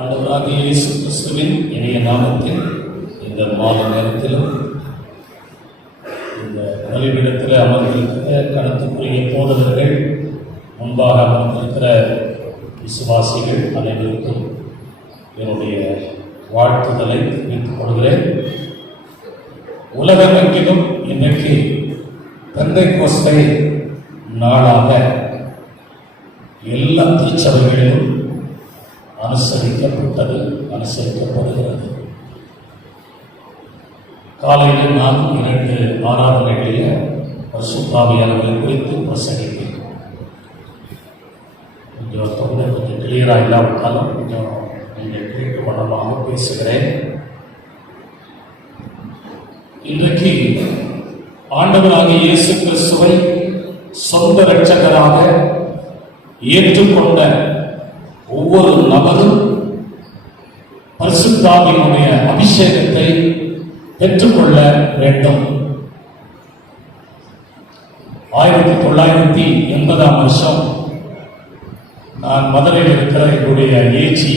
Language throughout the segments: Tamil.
ஆண்டவராகிய இயேசு கிறிஸ்துவின் இணைய நாமத்தில் இந்த மாலை நேரத்திலும் இந்த பலிபீடத்தில் அமர்ந்திருக்கிற கருத்துக்குரிய போதகர்கள், முன்பாக அமர்ந்திருக்கிற விசுவாசிகள் அனைவருக்கும் என்னுடைய வாழ்த்துதலை தெரிவித்துக் கொள்கிறேன். உலகமெங்கிலும் இன்றைக்கு பெந்தைக்கோஸ்தை நாளாக எல்லா திருச்சபைகளிலும் அனுசரிக்கப்படுகிறது. காலையில் நான் 2 ஆராதனைகளிலே பரிசுத்த ஆவியானவரை குறித்து பிரசங்கித்தேன். கொஞ்சம் கிளியராக இல்லாவிட்டாலும் கொஞ்சம் நீங்கள் கேட்டு வண்ணமாக பேசுகிறேன். இன்றைக்கு ஆண்டவராகிய இயேசு கிறிஸ்துவை சொந்த இரட்சகராக ஏற்றுக்கொண்ட ஒவ்வொரு நபரும் பரிசுத்த ஆவியினுடைய அபிஷேகத்தை பெற்றுக்கொள்ள வேண்டும். 1980ஆம் வருஷம் நான் மதுரையில் இருக்கிற என்னுடைய ஏச்சி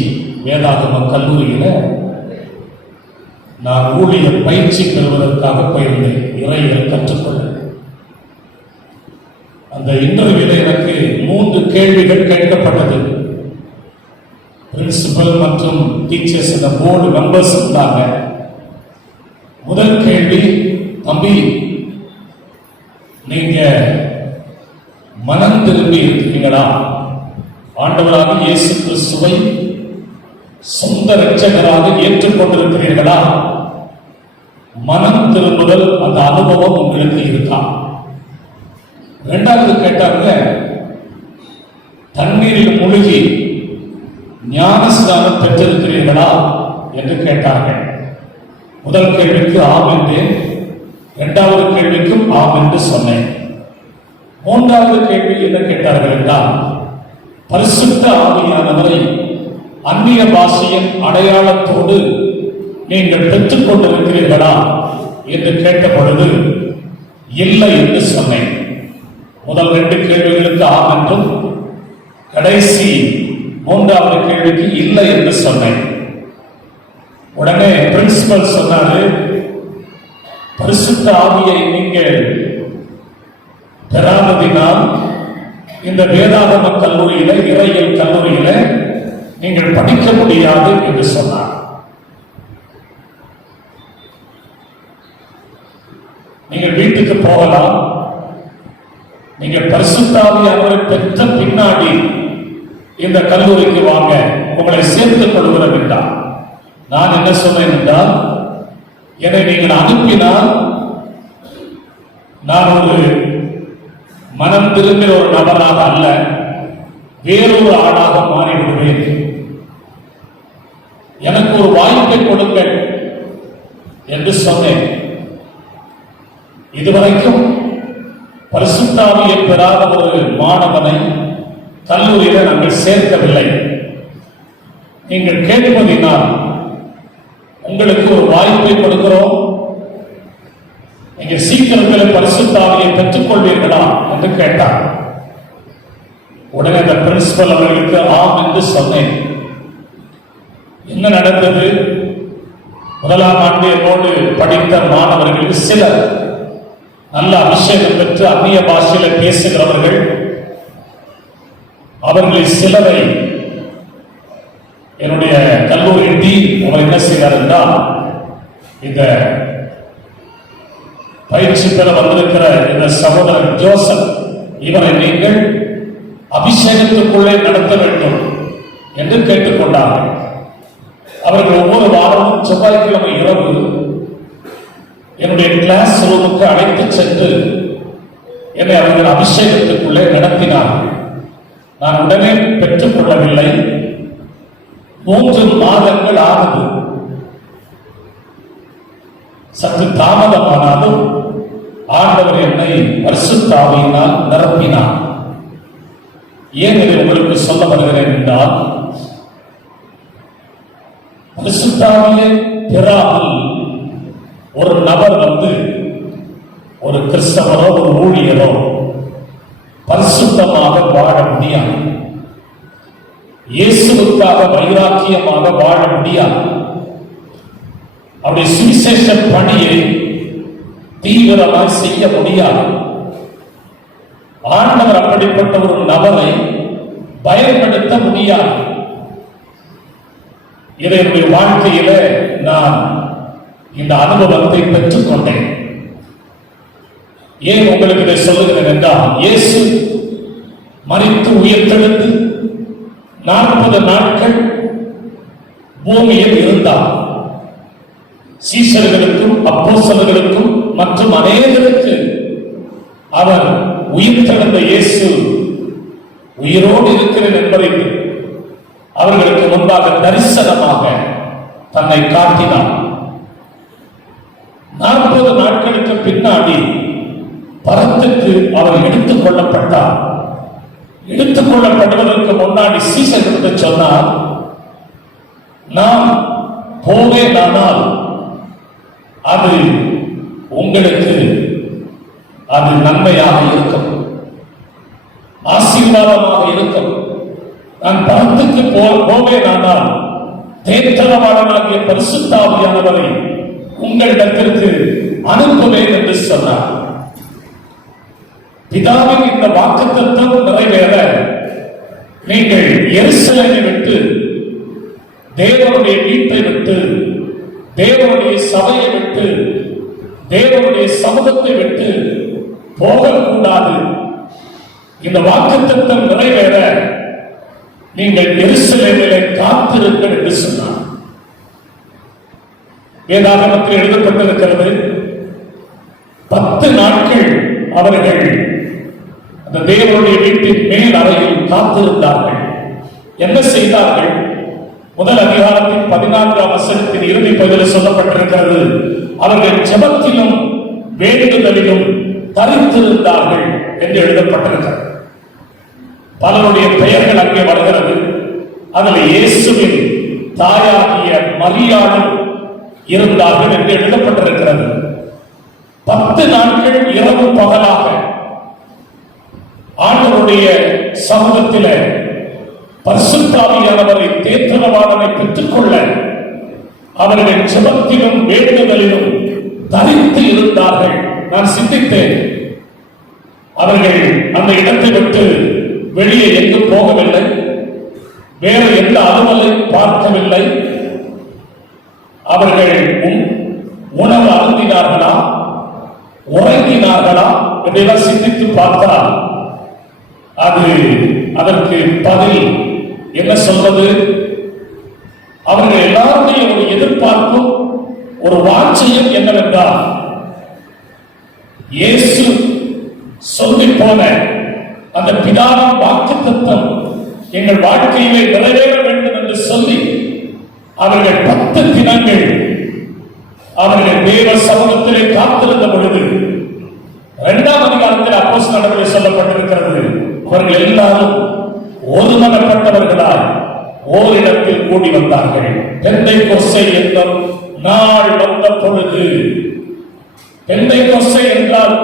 வேதாகம கல்லூரியில் நான் ஊழியர் பயிற்சி பெறுவதற்காக போயிருந்தேன், இறையியல் கற்றுக்கொள்ள. அந்த இன்டர்வியூவில் எனக்கு 3 கேள்விகள் கேட்கப்பட்டது. பிரின்சிபல் மற்றும் டீச்சர்ஸ், இந்த போர்டு மெம்பர்ஸ் இருந்தாங்க. முதல் கேள்வி, தம்பி நீங்க மனம் திரும்பி இருக்கிறீங்களா? ஆண்டவராக இயேசு கிறிஸ்துவை சொந்த இரட்சகராக ஏற்றுக்கொண்டிருக்கிறீர்களா? மனம் திரும்புதல் அந்த அனுபவம் உங்களுக்கு இருக்கா? 2வது கேட்டாங்க, தண்ணீரில் மூழ்கி ஞானஸ்நானம் பெற்றிருக்கிறீர்களா என்று கேட்டார்கள். முதல் கேள்விக்கு ஆம் என்றேன், 2வது கேள்விக்கும் ஆம் என்று சொன்னேன். 3வது கேள்வி என்ன கேட்டார்கள் என்றால், பரிசுத்த ஆவியானவரை அந்நிய பாஷையின் அடையாளத்தோடு நீங்கள் பெற்றுக் கொண்டிருக்கிறீர்களா என்று கேட்ட பொழுது இல்லை என்று சொன்னேன். முதல் 2 கேள்விகளுக்கு ஆம் என்றும், கடைசி 3வது கேள்விக்கு இல்லை என்று சொன்னேன். உடனே பிரின்சிபல் சொன்னாரு, பரிசுத்த ஆவியை நீங்கள் பெறாததினால் இந்த வேதாகம கல்லூரியில, இறையியல் கல்லூரியில நீங்கள் படிக்க முடியாது என்று சொன்னார். நீங்கள் வீட்டுக்கு போகலாம், நீங்க பரிசுத்த ஆவியானவரை பெற்ற பின்னாடி இந்த கல்லூரிக்கு வாங்க, உங்களை சேர்த்துக் கொள்கிறோம் என்றார். நான் என்ன சொன்னேன் என்றால், என்னை நீங்கள் அனுப்பினால் நான் ஒரு மனம் திரும்பிய ஒரு நபராக அல்ல, வேறொரு ஆளாக மாறிவிடுவேன். எனக்கு ஒரு வாய்ப்பை கொடுங்கள் என்று சொன்னேன். இதுவரைக்கும் பரிசுத்த ஆவியை பெறாத ஒரு மாணவனை கல்லூரியில நாங்கள் சேர்க்கவில்லை. நீங்கள் கேட்பதினால் உங்களுக்கு ஒரு வாய்ப்பை கொடுக்கிறோம், நீங்க சீக்கிரத்தில் பரிசுத்த ஆவியை பெற்றுக் கொள்வீர்களா என்று கேட்டார். உடனே அந்த பிரின்சிபல் அவர்களுக்கு ஆம் என்று சொன்னேன். என்ன நடந்தது? 1ஆம் ஆண்டு என்னோடு படித்த மாணவர்கள் சிலர் நல்ல அபிஷேகம் பெற்று அந்நிய பாஷையில பேசுகிறவர்கள், அவர்களில் சிலரை என்னுடைய கல்லூரி டீன் அவர் என்ன செய்தார் என்றால், இந்த பயிற்சி பெற வந்திருக்கிற இந்த சகோதரர் ஜோசப், இவரை நீங்கள் அபிஷேகத்துக்குள்ளே நடத்த வேண்டும் என்று கேட்டுக்கொண்டார்கள். அவர்கள் ஒவ்வொரு வாரமும் செவ்வாய்க்கிழமை இரவு என்னுடைய கிளாஸ் ரூமுக்கு அழைத்து சென்று என்னை அவர்கள் அபிஷேகத்துக்குள்ளே நடத்தினார்கள். நான் உடனே பெற்றுக் கொள்ளவில்லை. 3 மாதங்கள் ஆனது. சற்று தாமதமானாலும் ஆண்டவர் என்னை பரிசுத்த ஆவியினால் நிரப்பினார். ஏன் இதை உங்களுக்கு சொல்ல வருகிறேன் என்றால், பரிசுத்த ஆவியை பெறாமல் ஒரு நபர் ஒரு கிறிஸ்தவரோ ஒரு ஊழியரோ பரிசுத்தமாக வாழ முடியாது. இயேசுவுக்கு இயேசுவுக்காக வைராக்கியமாக வாழ முடியாது. அவருடைய சுவிசேஷ பணியை தீவிரமாய் செய்ய முடியாது. ஆண்டவர் அப்படிப்பட்ட ஒரு நபரை பயன்படுத்த முடியாது. இதை என்னுடைய வாழ்க்கையில நான் இந்த அனுபவத்தை பெற்றுக் கொண்டேன். ஏன் உங்களுக்கு இதை சொல்லுகிறேன் என்றால், இயேசு மரித்து உயிர்த்தெழுந்து 40 நாட்கள் பூமியில் இருந்தார். சீஷர்களுக்கும் அப்போஸ்தலர்களுக்கும் மற்றும் அநேகருக்கு அவர் உயிர்த்தெழுந்த இயேசு உயிரோடு இருக்கிறேன் என்பதை அவர்களுக்கு முன்பாக தரிசனமாக தன்னை காட்டினார். 40 நாட்களுக்கு பின்னாடி பரத்துக்கு அவர் எடுத்துக் கொள்ளப்பட்டார். எடுத்துக் கொள்ளப்படுவதற்கு முன்னாடி சீசர்களுக்கு சொன்னார், நான் போவேனானால் அது உங்களுக்கு அது நன்மையாக இருக்கும், ஆசீர்வாதமாக இருக்கும். நான் பரத்துக்கு போவேனானால் தேற்றவாளனாகிய பரிசுத்த ஆவியானவரை உங்களிடத்திற்கு அனுப்புவேன் என்று சொன்னார். பிதாவின் இந்த வாக்குத்தத்தம் நிறைவேற நீங்கள் எருசலேமை விட்டு, தேவனுடைய வீட்டை விட்டு, தேவனுடைய சபையை விட்டு, தேவனுடைய சமூகத்தை விட்டு போகக்கூடாது. இந்த வாக்குத்தத்தம் நிறைவேற நீங்கள் எருசலேமிலே காத்திருங்கள் என்று சொன்னார். வேதாகமத்தில் எழுதப்பட்டிருக்கிறது, 10 நாட்கள் அவர்கள் அந்த தேவனுடைய வீட்டின் மேல் அறையில் காத்திருந்தார்கள். என்ன செய்தார்கள்? முதல் அதிகாரத்தின் 14ஆம் வசனத்தின் இறுதி பகுதியில் சொல்லப்பட்டிருக்கிறது, அவர்கள் ஜெபத்திலும் வேண்டுதலிலும் தரித்திருந்தார்கள் என்று எழுதப்பட்டிருக்கிறது. பலருடைய பெயர்கள் அங்கே வருகிறது. அதில் இயேசுவின் தாயாகிய மரியாளும் இருந்தார்கள் என்று எழுதப்பட்டிருக்கிறது. 10 நாட்கள் இரவு பகலாக ஆண்டவருடைய சமூகத்தில பரிசுத்த ஆவியானவரை தேற்றவாளனை பெற்றுக்கொள்ள அவர்கள் ஜெபத்திலும் வேண்டுதலிலும் தரித்து இருந்தார்கள். நான் சிந்தித்தேன், அவர்கள் அந்த இடத்தை விட்டு வெளியே எங்கு போகவில்லை, வேறு எந்த அலுவலை பார்க்கவில்லை. அவர்கள் உணவு அருந்தினார்களா, உறங்கினார்களா என்றெல்லாம் சிந்தித்து பார்த்தால் அதற்கு பதில் என்ன சொல்வது? அவர்கள் எல்லாருடைய ஒரு எதிர்பார்ப்பும் ஒரு வாஞ்சையும் என்னவென்றால், இயேசு சொல்லி போன அந்த பிதாவின் வாக்குத்தத்தம் எங்கள் வாழ்க்கையிலே நிறைவேற வேண்டும் என்று சொல்லி அவர்கள் 10 தினங்கள் அவர்கள் தேவ சமூகத்திலே காத்திருந்த பொழுது, 2ஆம் அதிகாரத்தில் அப்போஸ்தலர்கள் சொல்லப்பட்டிருக்கிறது, அவர்கள் எல்லாரும் ஒருமனப்பட்டவர்களால் ஓரிடத்தில் கூடி வந்தார்கள். பெந்தைக்கோஸ்தே என்னும் நாள் வந்த பொழுது, பெந்தைக்கோஸ்தே என்றால்